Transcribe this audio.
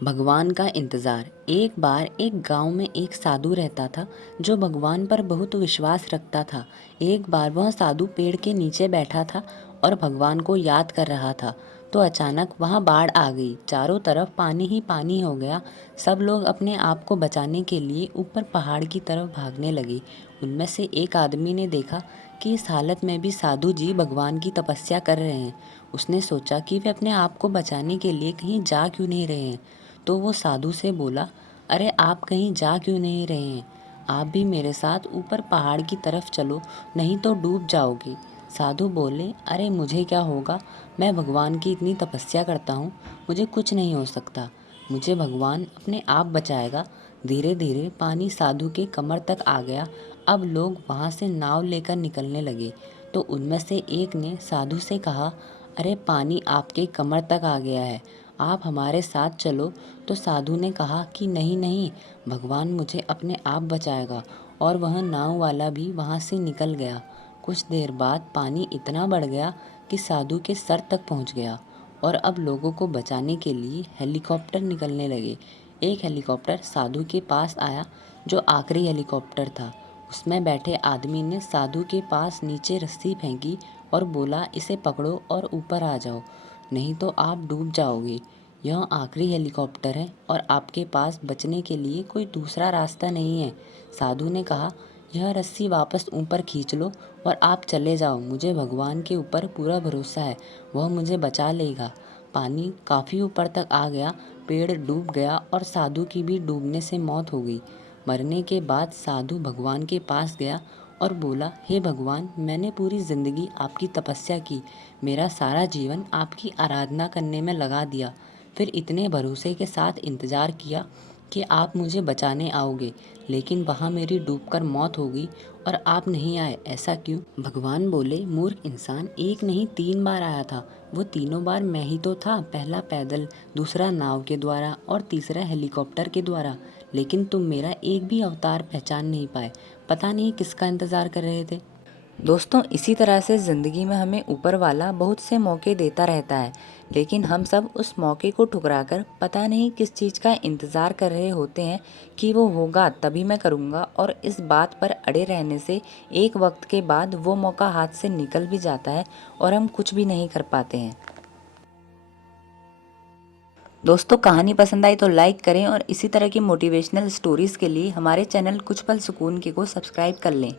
भगवान का इंतज़ार। एक बार एक गांव में एक साधु रहता था जो भगवान पर बहुत विश्वास रखता था। एक बार वह साधु पेड़ के नीचे बैठा था और भगवान को याद कर रहा था। तो अचानक वहां बाढ़ आ गई। चारों तरफ पानी ही पानी हो गया। सब लोग अपने आप को बचाने के लिए ऊपर पहाड़ की तरफ भागने लगे। उनमें से एक आदमी ने देखा कि इस हालत में भी साधु जी भगवान की तपस्या कर रहे हैं। उसने सोचा कि वे अपने आप को बचाने के लिए कहीं जा क्यों नहीं रहे हैं। तो वो साधु से बोला, अरे आप कहीं जा क्यों नहीं रहे हैं? आप भी मेरे साथ ऊपर पहाड़ की तरफ चलो, नहीं तो डूब जाओगे। साधु बोले, अरे मुझे क्या होगा, मैं भगवान की इतनी तपस्या करता हूँ, मुझे कुछ नहीं हो सकता, मुझे भगवान अपने आप बचाएगा। धीरे धीरे पानी साधु के कमर तक आ गया। अब लोग वहाँ से नाव लेकर निकलने लगे। तो उनमें से एक ने साधु से कहा, अरे पानी आपके कमर तक आ गया है, आप हमारे साथ चलो। तो साधु ने कहा कि नहीं नहीं, भगवान मुझे अपने आप बचाएगा। और वह नाव वाला भी वहाँ से निकल गया। कुछ देर बाद पानी इतना बढ़ गया कि साधु के सर तक पहुँच गया। और अब लोगों को बचाने के लिए हेलीकॉप्टर निकलने लगे। एक हेलीकॉप्टर साधु के पास आया, जो आखिरी हेलीकॉप्टर था। उसमें बैठे आदमी ने साधु के पास नीचे रस्सी फेंकी और बोला, इसे पकड़ो और ऊपर आ जाओ, नहीं तो आप डूब जाओगे। यह आखिरी हेलीकॉप्टर है और आपके पास बचने के लिए कोई दूसरा रास्ता नहीं है। साधु ने कहा, यह रस्सी वापस ऊपर खींच लो और आप चले जाओ। मुझे भगवान के ऊपर पूरा भरोसा है, वह मुझे बचा लेगा। पानी काफ़ी ऊपर तक आ गया, पेड़ डूब गया और साधु की भी डूबने से मौत हो गई। मरने के बाद साधु भगवान के पास गया और बोला, हे भगवान, मैंने पूरी ज़िंदगी आपकी तपस्या की, मेरा सारा जीवन आपकी आराधना करने में लगा दिया, फिर इतने भरोसे के साथ इंतज़ार किया कि आप मुझे बचाने आओगे, लेकिन वहाँ मेरी डूबकर मौत हो गई और आप नहीं आए, ऐसा क्यों? भगवान बोले, मूर्ख इंसान, एक नहीं 3 बार आया था। वो तीनों बार मैं ही तो था, पहला पैदल, दूसरा नाव के द्वारा और तीसरा हेलीकॉप्टर के द्वारा। लेकिन तुम मेरा एक भी अवतार पहचान नहीं पाए। पता नहीं किसका इंतज़ार कर रहे थे। दोस्तों, इसी तरह से ज़िंदगी में हमें ऊपर वाला बहुत से मौके देता रहता है, लेकिन हम सब उस मौके को ठुकराकर पता नहीं किस चीज़ का इंतज़ार कर रहे होते हैं कि वो होगा तभी मैं करूँगा, और इस बात पर अड़े रहने से एक वक्त के बाद वो मौका हाथ से निकल भी जाता है और हम कुछ भी नहीं कर पाते हैं। दोस्तों, कहानी पसंद आई तो लाइक करें और इसी तरह की मोटिवेशनल स्टोरीज़ के लिए हमारे चैनल कुछ पल सुकून के को सब्सक्राइब कर लें।